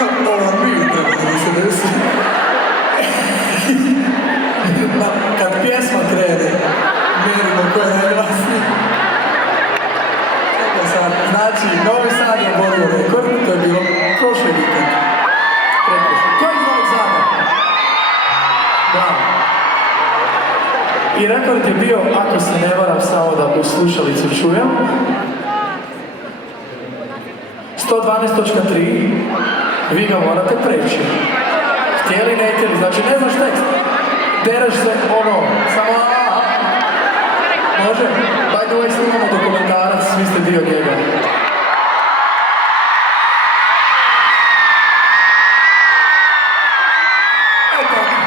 Ovo mi treba da se desi. Kad pjesma krene, mjerimo ko je najglasniji. Čekaj sad, znači, Novi Sad je borio rekord, to je bilo prošle vikend. Ko je iz Novog Sada? Bravo. I rekord je bio, ako se ne varam, samo da u slušalicu čujem, 112.3, vi ga morate preći. Htjeli, ne htjeli, znači ne znaš tekst. Dereš se, ono, samo a. Može? By the way, snimamo dokumentarac, svi ste dio njega. E tako.